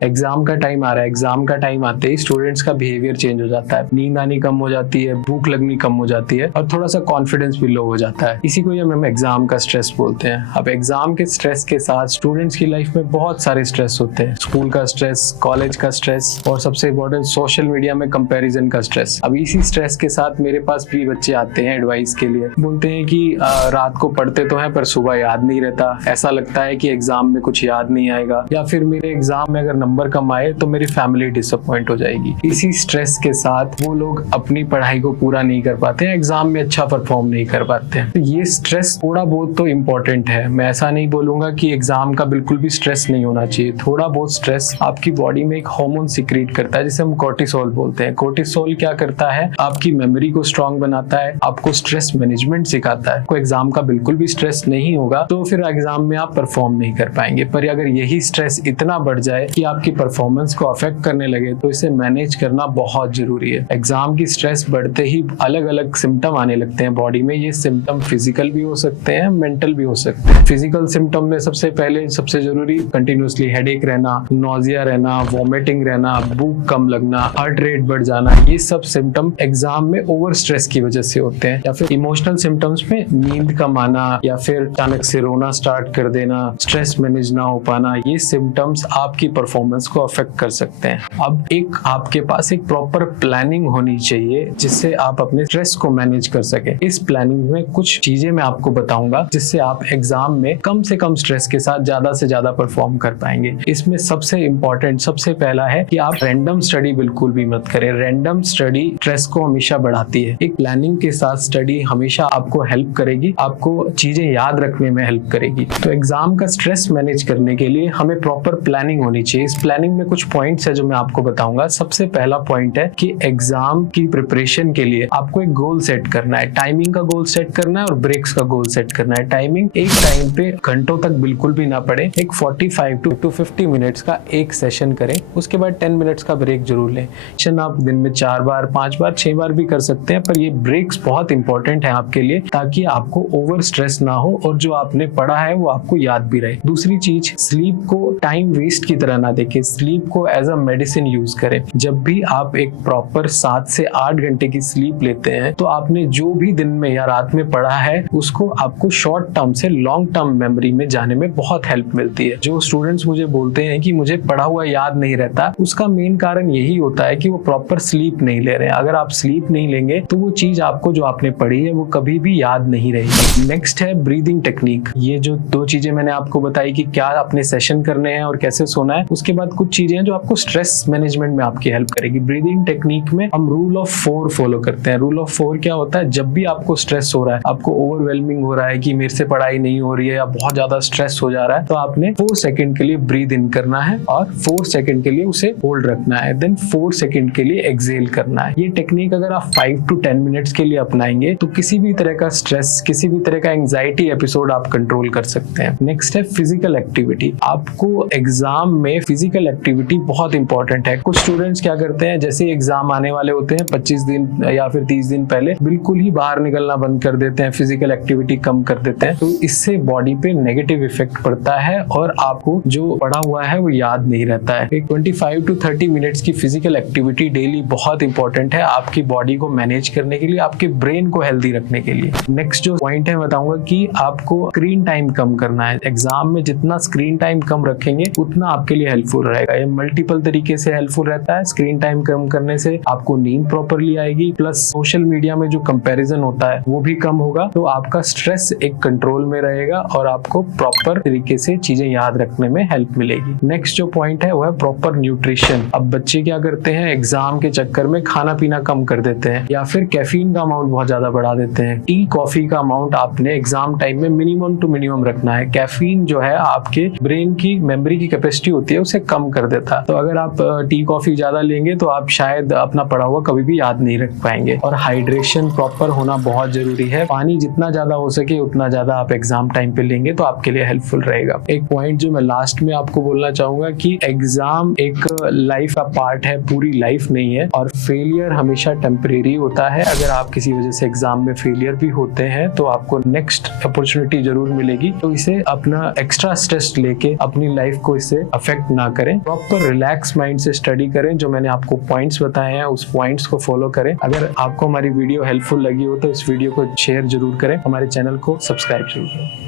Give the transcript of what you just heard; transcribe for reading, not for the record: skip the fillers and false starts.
Exam का time आ रहा है, एग्जाम का टाइम आते ही स्टूडेंट्स का बिहेवियर चेंज हो जाता है, नींद आनी कम हो जाती है, भूख लगनी कम हो जाती है और थोड़ा सा कॉन्फिडेंस भी लो हो जाता है। इसी को हम एग्जाम का स्ट्रेस बोलते हैं। अब एग्जाम के स्ट्रेस के साथ स्टूडेंट्स की लाइफ में बहुत सारे स्ट्रेस होते हैं, स्कूल का स्ट्रेस, कॉलेज का स्ट्रेस और सबसे इम्पोर्टेंट सोशल मीडिया में कंपैरिजन का स्ट्रेस। अब इसी स्ट्रेस के साथ मेरे पास भी बच्चे आते हैं एडवाइस के लिए, बोलते हैं कि रात को पढ़ते तो हैं पर सुबह याद नहीं रहता, ऐसा लगता है कि एग्जाम में कुछ याद नहीं आएगा, या फिर मेरे एग्जाम में अगर नंबर कम आए तो मेरी फैमिली डिसअपॉइंट हो जाएगी। इसी स्ट्रेस के साथ वो लोग अपनी पढ़ाई को पूरा नहीं कर पाते हैं, एग्जाम में अच्छा परफॉर्म नहीं कर पाते हैं। तो ये स्ट्रेस थोड़ा बहुत तो इम्पोर्टेंट है। मैं ऐसा नहीं बोलूंगा कि एग्जाम का बिल्कुल भी स्ट्रेस नहीं होना चाहिए। थोड़ा बहुत स्ट्रेस आपकी बॉडी में एक हार्मोन सिक्रीट करता है जिसे हम कोर्टिसोल बोलते हैं। कोर्टिसोल क्या करता है, आपकी मेमोरी को स्ट्रांग बनाता है, आपको स्ट्रेस मैनेजमेंट सिखाता है। कोई एग्जाम का बिल्कुल भी स्ट्रेस नहीं होगा तो फिर एग्जाम में आप परफॉर्म नहीं कर पाएंगे। पर अगर यही स्ट्रेस इतना बढ़ जाए कि आपकी परफॉर्मेंस को अफेक्ट करने लगे तो इसे मैनेज करना बहुत जरूरी है। एग्जाम की स्ट्रेस बढ़ते ही अलग अलग सिम्टम आने लगते हैं बॉडी में। ये सिम्टम फिजिकल भी हो सकते हैं, मेंटल भी हो सकते हैं। फिजिकल सिम्टम में सबसे पहले सबसे जरूरी कंटिन्यूसली हेडेक रहना, नोजिया रहना, वॉमिटिंग रहना, भूख कम लगना, हार्ट रेट बढ़ जाना, ये सब सिम्टम एग्जाम में ओवर स्ट्रेस की वजह से होते हैं। या फिर इमोशनल सिम्टम्स में नींद कम आना या फिर अचानक से रोना स्टार्ट कर देना, स्ट्रेस मैनेज ना हो पाना, ये सिम्टम्स आपकी परफॉर्मेंस को अफेक्ट कर सकते हैं। अब एक आपके पास एक प्रॉपर प्लानिंग होनी चाहिए जिससे आप अपने स्ट्रेस को मैनेज कर सके। इस प्लानिंग में कुछ चीजें मैं आपको बताऊंगा जिससे आप एग्जाम में कम से कम स्ट्रेस के साथ ज्यादा से ज्यादा परफॉर्म कर पाएंगे। इसमें सबसे इंपॉर्टेंट सबसे पहला है कि आप रैंडम स्टडी बिल्कुल भी मत करें। रैंडम स्टडी स्ट्रेस को हमेशा बढ़ाती है। एक प्लानिंग के साथ स्टडी हमेशा आपको हेल्प करेगी, आपको चीजें याद रखने में हेल्प करेगी। तो एग्जाम का स्ट्रेस मैनेज करने के लिए हमें प्रॉपर प्लानिंग होनी चाहिए। इस प्लानिंग में कुछ पॉइंट्स है जो मैं आपको बताऊंगा। सबसे पहला पॉइंट है कि एग्जाम की प्रिपरेशन के लिए आपको एक गोल सेट करना है। टाइमिंग का गोल सेट करना है और ब्रेक्स का गोल सेट करना है। टाइमिंग एक टाइम पे घंटों तक बिल्कुल भी ना पढ़े, एक 45 to 50 मिनट्स का एक सेशन करें, उसके बाद 10 मिनट्स का ब्रेक जरूर लें। सेशन आप दिन में 4 बार, 5 बार, 6 बार भी कर सकते हैं, पर ये ब्रेक्स बहुत इंपॉर्टेंट है आपके लिए ताकि आपको ओवर स्ट्रेस ना हो और जो आपने पढ़ा है वो आपको याद भी रहे। दूसरी चीज, स्लीप को टाइम वेस्ट की तरह ना देखें, स्लीप को एज अ मेडिसिन यूज करें। जब भी आप एक प्रॉपर 7 से 8 घंटे की स्लीप लेते हैं तो आपने जो भी दिन में या रात में पढ़ा है उसको आपको शॉर्ट टर्म से लॉन्ग टर्म मेमोरी में जाने में बहुत हेल्प मिलती है। जो स्टूडेंट्स मुझे बोलते हैं कि मुझे पढ़ा हुआ याद नहीं रहता, उसका मेन कारण यही होता है कि वो प्रॉपर स्लीप नहीं ले रहे हैं। अगर आप स्लीप नहीं लेंगे तो वो चीज आपको जो आपने पढ़ी है वो कभी भी याद नहीं रहेगी। नेक्स्ट है ब्रीदिंग टेक्निक। ये जो 2 चीजें मैंने आपको बताई कि क्या अपने सेशन करने हैं और कैसे सोना है, उसके बाद कुछ चीजें हैं जो आपको स्ट्रेस मैनेजमेंट में आपकी हेल्प करेगी। ब्रीदिंग टेक्निक में हम रूल ऑफ 4 फॉलो करते हैं। रूल ऑफ 4 क्या होता है, जब भी आपको स्ट्रेस हो रहा है, आपको ओवरवेलमिंग हो रहा है कि मेरे से पढ़ाई नहीं हो रही है या बहुत ज्यादा स्ट्रेस हो जा रहा है, तो आपने 4 सेकंड के लिए ब्रीद इन करना है और 4 सेकंड के लिए उसे होल्ड रखना है, देन 4 सेकंड के लिए एक्सहेल करना है। ये टेक्निक अगर आप 5 to 10 मिनट्स के लिए अपनाएंगे तो किसी भी तरह का स्ट्रेस, किसी भी तरह का एंजाइटी एपिसोड आप कंट्रोल कर सकते हैं। नेक्स्ट है फिजिकल एक्टिविटी। आपको एग्जाम में फिजिकल एक्टिविटी बहुत इंपॉर्टेंट है। कुछ स्टूडेंट्स क्या करते हैं, जैसे एग्जाम आने वाले होते हैं 25 दिन या फिर 30 दिन पहले बिल्कुल ही बाहर निकलना बंद कर देते हैं, फिजिकल एक्टिविटी कम कर देते हैं। तो इससे बॉडी पे नेगेटिव इफेक्ट पड़ता है और आपको जो पढ़ा हुआ है वो याद नहीं रहता है। एक 25 to 30 मिनट्स की फिजिकल एक्टिविटी डेली बहुत इंपॉर्टेंट है आपकी बॉडी को मैनेज करने के लिए, आपके ब्रेन को हेल्दी रखने के लिए। नेक्स्ट जो पॉइंट है बताऊंगा कि आपको स्क्रीन टाइम कम करना है। एग्जाम में जितना स्क्रीन टाइम कम रखेंगे उतना आपके लिए हेल्पफुल रहेगा। ये मल्टीपल तरीके से हेल्पफुल रहता है। स्क्रीन टाइम कम करने से आपको नींद प्रॉपरली आएगी, प्लस सोशल मीडिया में जो कंपैरिजन होता है वो भी कम होगा, तो आपका स्ट्रेस एक कंट्रोल में रहेगा और आपको प्रॉपर तरीके से चीजें याद रखने में हेल्प मिलेगी। नेक्स्ट जो पॉइंट है वो है प्रॉपर न्यूट्रिशन। अब बच्चे क्या करते हैं, एग्जाम के चक्कर में खाना पीना कम कर देते हैं या फिर कैफीन का अमाउंट बहुत ज्यादा बढ़ा देते हैं। टी कॉफी का अमाउंट आपने एग्जाम टाइम में मिनिमम टू मिनिमम रखना है। कैफीन जो है आपके ब्रेन की मेमोरी की कैपेसिटी होती है उसे कम कर देता है। तो अगर आप टी कॉफी ज्यादा लेंगे तो आप शायद अपना पढ़ा हुआ कभी भी याद नहीं रख पाएंगे। और हाइड्रेशन प्रॉपर होना बहुत जरूरी है। पानी जितना ज्यादा हो सके उतना ज्यादा आप एग्जाम टाइम पे लेंगे तो आपके लिए हेल्पफुल रहेगा। एक पॉइंट जो मैं लास्ट में आपको बोलना चाहूंगा कि एग्जाम एक लाइफ का पार्ट है, पूरी लाइफ नहीं है, और फेलियर हमेशा टेम्परेरी होता है। अगर आप किसी वजह से एग्जाम में फेलियर भी होते हैं तो आपको नेक्स्ट अपॉर्चुनिटी जरूर मिलेगी। तो इसे अपना एक्स्ट्रा स्ट्रेस लेके अपनी लाइफ को इससे अफेक्ट ना ना करें, प्रॉपर रिलैक्स माइंड से स्टडी करें। जो मैंने आपको पॉइंट्स बताए हैं उस पॉइंट्स को फॉलो करें। अगर आपको हमारी वीडियो हेल्पफुल लगी हो तो इस वीडियो को शेयर जरूर करें, हमारे चैनल को सब्सक्राइब जरूर करें।